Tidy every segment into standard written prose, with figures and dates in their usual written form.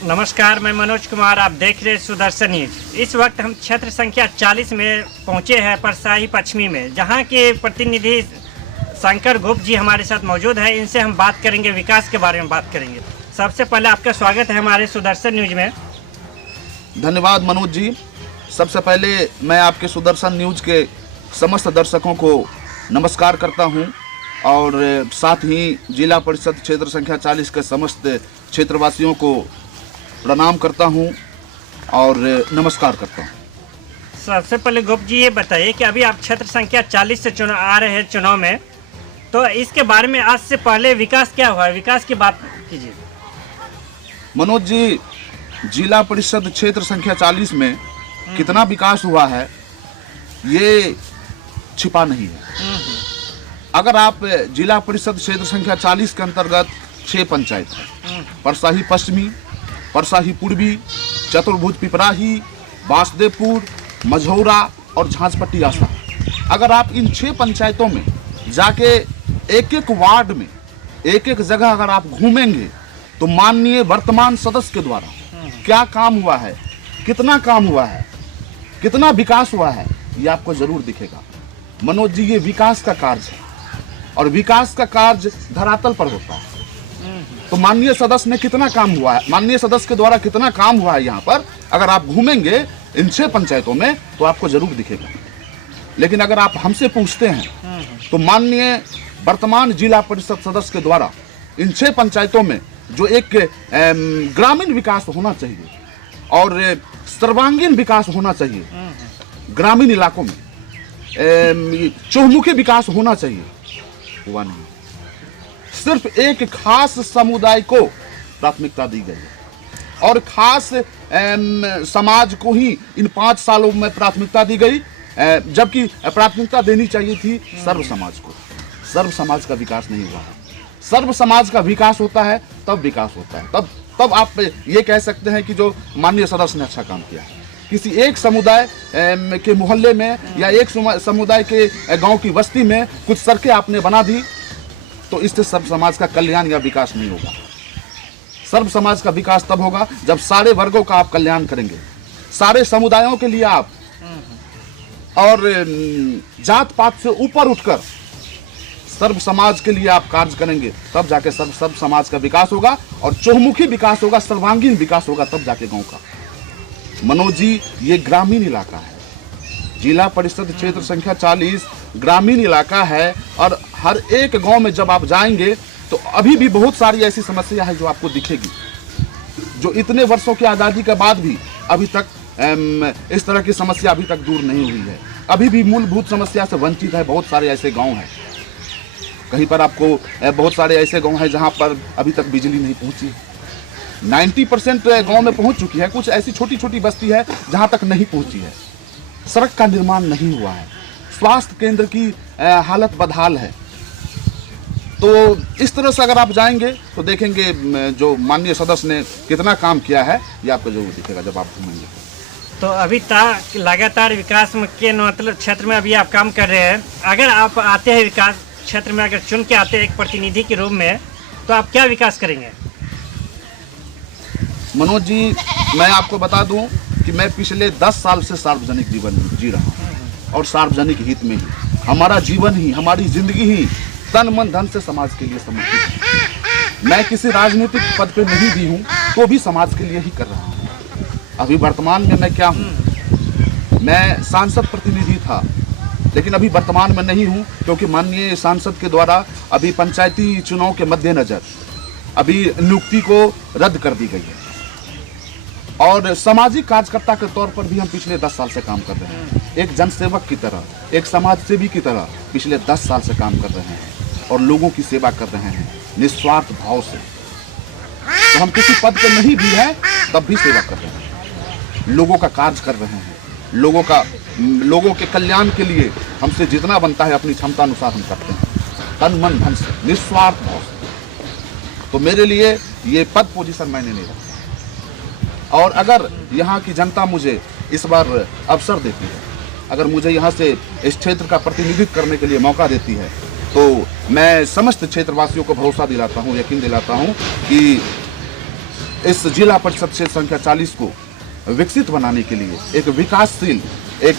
नमस्कार, मैं मनोज कुमार। आप देख रहे हैं सुदर्शन न्यूज। इस वक्त हम क्षेत्र संख्या 40 में पहुंचे हैं, परसाही पश्चिमी में, जहां के प्रतिनिधि शंकर गुप्त जी हमारे साथ मौजूद है। इनसे हम बात करेंगे, विकास के बारे में बात करेंगे। सबसे पहले आपका स्वागत है हमारे सुदर्शन न्यूज में। धन्यवाद मनोज जी। सबसे पहले मैं आपके सुदर्शन न्यूज के समस्त दर्शकों को नमस्कार करता हूं और साथ ही जिला परिषद क्षेत्र संख्या 40 के समस्त क्षेत्रवासियों को प्रणाम करता हूं और नमस्कार करता हूं। सबसे पहले गुप्त जी ये बताइए कि अभी आप क्षेत्र संख्या 40 से चुनाव आ रहे हैं चुनाव में, तो इसके बारे में आज से पहले विकास क्या हुआ है, विकास की बात कीजिए। मनोज जी, जिला परिषद क्षेत्र संख्या 40 में कितना विकास हुआ है ये छिपा नहीं है। अगर आप जिला परिषद क्षेत्र संख्या 40 के अंतर्गत 6 पंचायत है, परसाही पश्चिमी, परसाही पूर्वी, चतुर्भुज पिपराही, बासदेवपुर, मझौरा और झांझपट्टी आसा, अगर आप इन 6 पंचायतों में जाके एक एक वार्ड में एक एक जगह अगर आप घूमेंगे तो माननीय वर्तमान सदस्य के द्वारा क्या काम हुआ है, कितना काम हुआ है, कितना विकास हुआ है, ये आपको जरूर दिखेगा। मनोज जी, ये विकास का कार्य है और विकास का कार्य धरातल पर होता है। तो माननीय सदस्य ने कितना काम हुआ है, माननीय सदस्य के द्वारा कितना काम हुआ है यहाँ पर, अगर आप घूमेंगे इन 6 पंचायतों में तो आपको जरूर दिखेगा। लेकिन अगर आप हमसे पूछते हैं तो माननीय वर्तमान जिला परिषद सदस्य के द्वारा इन 6 पंचायतों में जो एक ग्रामीण विकास होना चाहिए और सर्वांगीण विकास होना चाहिए, ग्रामीण इलाकों में चहुमुखी विकास होना चाहिए, हुआ नहीं। सिर्फ एक खास समुदाय को प्राथमिकता दी गई है और खास समाज को ही इन 5 सालों में प्राथमिकता दी गई, जबकि प्राथमिकता देनी चाहिए थी सर्व समाज को। सर्व समाज का विकास नहीं हुआ है। सर्व समाज का विकास होता है तब विकास होता है, तब आप ये कह सकते हैं कि जो माननीय सदस्य ने अच्छा काम किया है। किसी एक समुदाय के मोहल्ले में या एक समुदाय के गांव की बस्ती में कुछ सड़कें आपने बना दी तो इससे सर्व समाज का कल्याण या विकास नहीं होगा। सर्व समाज का विकास तब होगा जब सारे वर्गों का आप कल्याण करेंगे, सारे समुदायों के लिए आप और जात पात से ऊपर उठकर सर्व समाज के लिए आप कार्य करेंगे, तब जाके सर्व समाज का विकास होगा और चहुमुखी विकास होगा, सर्वांगीण विकास होगा, तब जाके गांव का। मनोज जी, ये ग्रामीण इलाका है। जिला परिषद क्षेत्र संख्या 40 ग्रामीण इलाका है और हर एक गांव में जब आप जाएंगे तो अभी भी बहुत सारी ऐसी समस्या है जो आपको दिखेगी, जो इतने वर्षों की आज़ादी के बाद भी अभी तक इस तरह की समस्या अभी तक दूर नहीं हुई है। अभी भी मूलभूत समस्या से वंचित है बहुत सारे ऐसे गांव हैं। कहीं पर आपको बहुत सारे ऐसे गांव हैं जहां पर अभी तक बिजली नहीं पहुंची। 90% गांव में पहुंच चुकी है, कुछ ऐसी छोटी छोटी बस्ती है जहां तक नहीं पहुंची है। सड़क का निर्माण नहीं हुआ है, स्वास्थ्य केंद्र की हालत बदहाल है। तो इस तरह से अगर आप जाएंगे तो देखेंगे जो माननीय सदस्य ने कितना काम किया है, ये आपको जरूर दिखेगा जब आप घूमेंगे। तो अभी लगातार विकास के मतलब क्षेत्र में अभी आप काम कर रहे हैं। अगर आप आते हैं विकास क्षेत्र में, अगर चुन के आते हैं एक प्रतिनिधि के रूप में, तो आप क्या विकास करेंगे? मनोज जी, मैं आपको बता दूं कि मैं पिछले 10 साल से सार्वजनिक जीवन जी रहा हूं और सार्वजनिक हित में ही हमारा जीवन ही, हमारी जिंदगी ही तन मन धन से समाज के लिए समर्पित है। मैं किसी राजनीतिक पद पे नहीं भी हूं तो भी समाज के लिए ही कर रहा हूं। अभी वर्तमान में मैं क्या हूं? मैं सांसद प्रतिनिधि था, लेकिन अभी वर्तमान में नहीं हूं क्योंकि माननीय सांसद के द्वारा अभी पंचायती चुनाव के मद्देनजर अभी नियुक्ति को रद्द कर दी गई है और सामाजिक कार्यकर्ता के तौर पर भी हम पिछले 10 साल से काम कर रहे हैं। एक जनसेवक की तरह, एक समाज सेवी की तरह पिछले 10 साल से काम कर रहे हैं और लोगों की सेवा कर रहे हैं निस्वार्थ भाव से। तो हम किसी पद पे नहीं भी हैं तब भी सेवा कर रहे हैं, लोगों का कार्य कर रहे हैं, लोगों के कल्याण के लिए हमसे जितना बनता है अपनी क्षमता अनुसार हम करते हैं, तन मन धन से, निस्वार्थ भाव से। तो मेरे लिए ये पद पोजीशन मैंने नहीं रखा और अगर यहाँ की जनता मुझे इस बार अवसर देती है, अगर मुझे यहाँ से इस क्षेत्र का प्रतिनिधित्व करने के लिए मौका देती है, तो मैं समस्त क्षेत्रवासियों को भरोसा दिलाता हूँ, यकीन दिलाता हूँ कि इस जिला परिषद क्षेत्र संख्या 40 को विकसित बनाने के लिए, एक विकासशील, एक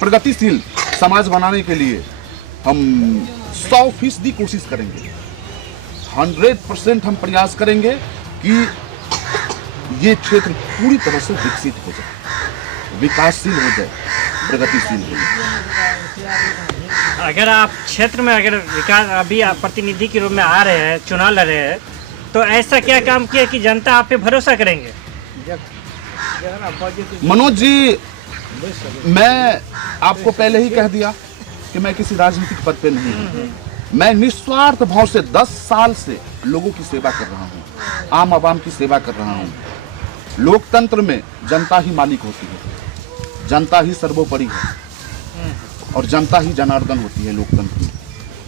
प्रगतिशील समाज बनाने के लिए हम 100% कोशिश करेंगे। 100% हम प्रयास करेंगे कि ये क्षेत्र पूरी तरह से विकसित हो जाए, विकासशील हो जाए, प्रगतिशील हो जाए। अगर आप क्षेत्र में अगर विकास अभी आप प्रतिनिधि के रूप में आ रहे हैं, चुनाव लड़ रहे हैं, तो ऐसा क्या काम किया कि जनता आप पे भरोसा करेंगे? मनोज जी, मैं आपको पहले ही कह दिया कि मैं किसी राजनीतिक पद पे नहीं हूँ। मैं निस्वार्थ भाव से 10 साल से लोगों की सेवा कर रहा हूँ, आम आवाम की सेवा कर रहा हूँ। लोकतंत्र में जनता ही मालिक होती है, जनता ही सर्वोपरि है और जनता ही जनार्दन होती है लोकतंत्र में।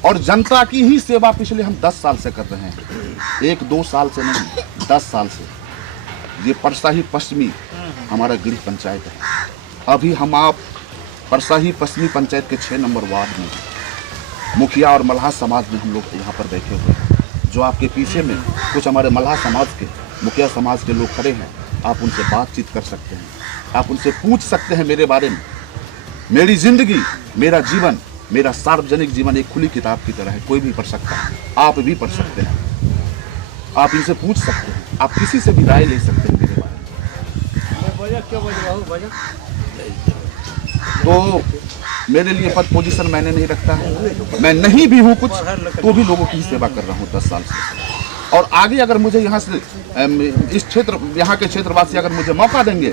और जनता की ही सेवा पिछले हम 10 साल से कर रहे हैं, 1-2 साल से नहीं, 10 साल से। ये परसाही पश्चिमी हमारा गृह पंचायत है। अभी हम आप परसाही पश्चिमी पंचायत के 6 नंबर वार्ड में मुखिया और मल्लाह समाज में हम लोग यहाँ पर बैठे हुए हैं। जो आपके पीछे में कुछ हमारे मल्लाह समाज के, मुखिया समाज के लोग खड़े हैं, आप उनसे बातचीत कर सकते हैं, आप उनसे पूछ सकते हैं मेरे बारे में। मेरी जिंदगी, मेरा जीवन, मेरा सार्वजनिक जीवन एक खुली किताब की तरह है, कोई भी पढ़ सकता है, आप भी पढ़ सकते हैं, आप इनसे पूछ सकते हैं, आप किसी से भी राय ले सकते हैं मेरे बारे में। तो मेरे लिए पद पोजीशन मैंने नहीं रखता है, मैं नहीं भी हूँ कुछ तो भी लोगों की सेवा कर रहा हूँ 10 साल से। और आगे अगर मुझे यहाँ से इस क्षेत्र, यहाँ के क्षेत्रवासी अगर मुझे मौका देंगे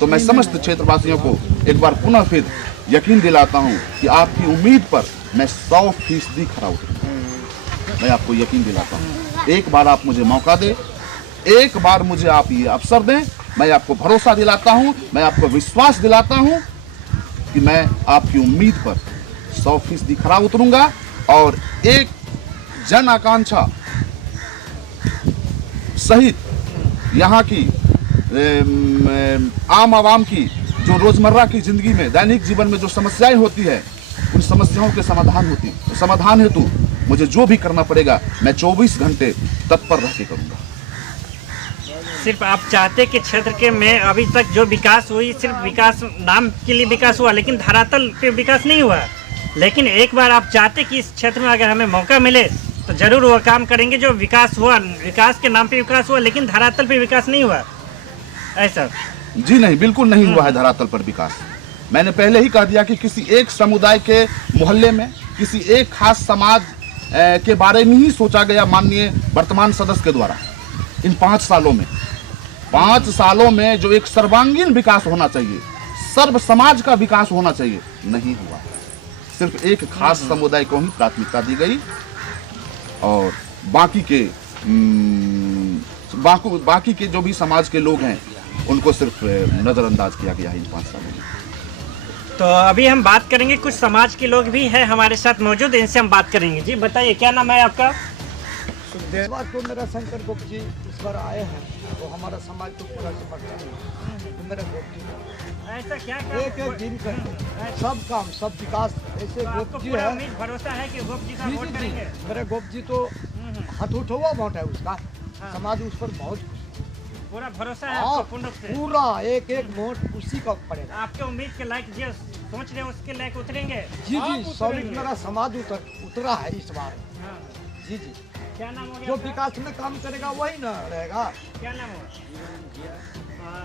तो मैं समस्त क्षेत्रवासियों को एक बार पुनः फिर यकीन दिलाता हूँ कि आपकी उम्मीद पर मैं 100% खरा उतरूंगा। मैं आपको यकीन दिलाता हूँ, एक बार आप मुझे मौका दें, एक बार मुझे आप ये अवसर दें, मैं आपको भरोसा दिलाता हूँ, मैं आपको विश्वास दिलाता हूँ कि मैं आपकी उम्मीद पर 100% खरा उतरूंगा और एक जन आकांक्षा सहित यहाँ की आम आवाम की जो रोजमर्रा की जिंदगी में, दैनिक जीवन में जो समस्याएं होती है, उन समस्याओं के समाधान हेतु मुझे जो भी करना पड़ेगा मैं 24 घंटे तत्पर रह के करूंगा। सिर्फ आप चाहते कि क्षेत्र के में अभी तक जो विकास हुई, सिर्फ विकास नाम के लिए विकास हुआ, लेकिन धरातल पे विकास नहीं हुआ। लेकिन एक बार आप चाहते कि इस क्षेत्र में अगर हमें मौका मिले तो जरूर वो काम करेंगे जो विकास हुआ, विकास के नाम पे विकास हुआ, लेकिन धरातल पे विकास नहीं हुआ। ऐसा जी नहीं, बिल्कुल नहीं हुआ है धरातल पर विकास। मैंने पहले ही कह दिया कि किसी एक समुदाय के मोहल्ले में, किसी एक खास समाज के बारे में ही सोचा गया माननीय वर्तमान सदस्य के द्वारा। इन 5 सालों में जो एक सर्वांगीण विकास होना चाहिए, सर्व समाज का विकास होना चाहिए, नहीं हुआ। सिर्फ एक खास समुदाय को ही प्राथमिकता दी गई और बाकी के जो भी समाज के लोग हैं उनको सिर्फ नजरअंदाज किया गया है इन 5 सालों में। तो अभी हम बात करेंगे, कुछ समाज के लोग भी हैं हमारे साथ मौजूद, इनसे हम बात करेंगे। जी बताइए, क्या नाम है आपका? इस बार तो मेरा शंकर गुप्त जी इस बार आए हैं, तो हमारा समाज तो पूरा समर्थन है। तो मेरा गुप्त जी ऐसा क्या एक दिन करके सब काम, सब विकास ऐसे गुप्त जी है। भरोसा है कि गुप्त जी का वोट करेंगे? मेरे गुप्त जी तो हाथ उठवा वोट है उसका, समाज उस पर बहुत पूरा भरोसा है आपको पूर्ण रूप से? पूरा एक वोट उसी का पड़ेगा। आपके उम्मीद के लायक जो सोच रहे हैं उसके लायक उतरेंगे? जी सॉलिड मेरा समाज उतरा है इस बार। जी क्या नाम हो गया? जो विकास में काम करेगा वही ना रहेगा। क्या नाम होगा?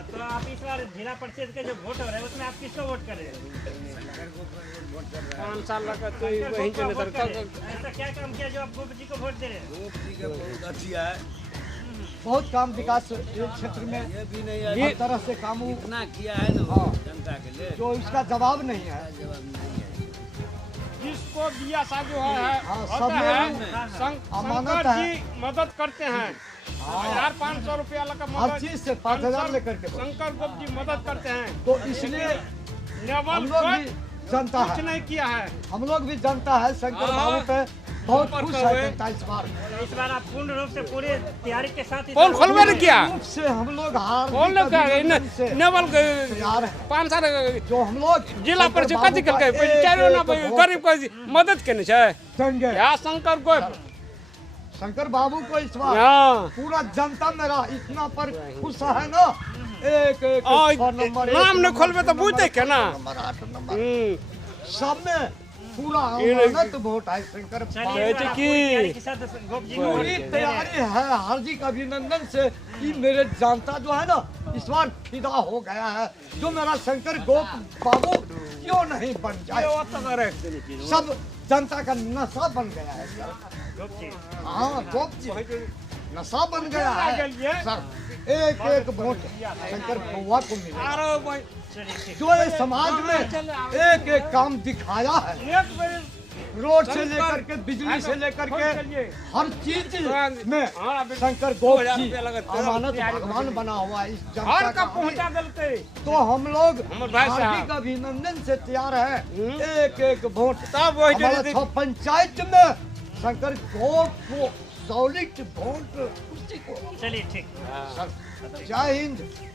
तो आप इस बार जिला परिषद के जो वोट हो रहे हैं उसमें आप किसको वोट कर रहे हैं? 5 साल लगा तो वही ऐसा क्या काम किया जो आप गोप जी को वोट दे रहे हैं? गोप जी का बहुत अच्छा है, बहुत काम विकास क्षेत्र में ये भी नहीं हर है, तरह से काम इतना किया है ना हाँ। जनता के लिए, जो इसका जवाब नहीं है। जिसको दिया सा जो है हाँ, होता सब है, में अमानत शंकर है। जी मदद करते हैं। 1500 रुपया लगा हर मदद, चीज से 5000 लेकर के शंकर गुप्त जी मदद करते हैं। तो इसलिए नेवल हम लोग भी जनता कुछ है, नहीं किया है। हम लोग भी जनता है शंकर हाँ। बाबू पे बहुत ऊपर खुश का है हुए। जनता इस बार। इस बार आप पूर्ण रूप से पूरी तैयारी के साथ इस कौन बार खोलवे नहीं किया? रूप से हम लोग हार कौन लोग से नेवल तैयार है। 5 साल जो हम लोग जिला परिषद कथी करके चारों ना गरीब को मदद केने छै देंगे। या शंकर गुप्त शंकर बाबू को इस बार हाँ। पूरा जनता मेरा इतना पर खुश है ना, एक एक और 6 नंबर, नाम 1 न खोलबे नंबर, तो बुझते क्या ना? 7 नंबर, 8 नंबर, हम्म। सब में पूरा अमानत वोट है शंकर चलिए बाबू। इस बार आप की- पूरी तैयारी के साथ गोप जी को वोट पूरी देने तैयारी है, हार्दिक अभिनंदन से कि मेरे जनता जो है ना इस बार फिदा हो गया है, जो मेरा शंकर गोप बाबू क्यों नहीं बन जाए, सब जनता का नशा बन गया है सर। गोप जी हाँ गोप जी नशा बन गया है सर, एक एक वोट शंकर बउआ को मिला, चलिए ठीक जो ये समाज में एक एक काम दिखाया है, रोड से लेकर के बिजली से लेकर के हर चीज में शंकर गोप जी अमानत भगवान बना हुआ है इस जनता का। पहुंचा देते तो हम लोग भाई साहब। हार्दिक अभिनंदन से तैयार है, एक एक वोट तब वही हमारा दे- 6 पंचायत में शंकर गोप को सॉलिड वोट उसी को। चलिए ठीक सर, जय हिंद।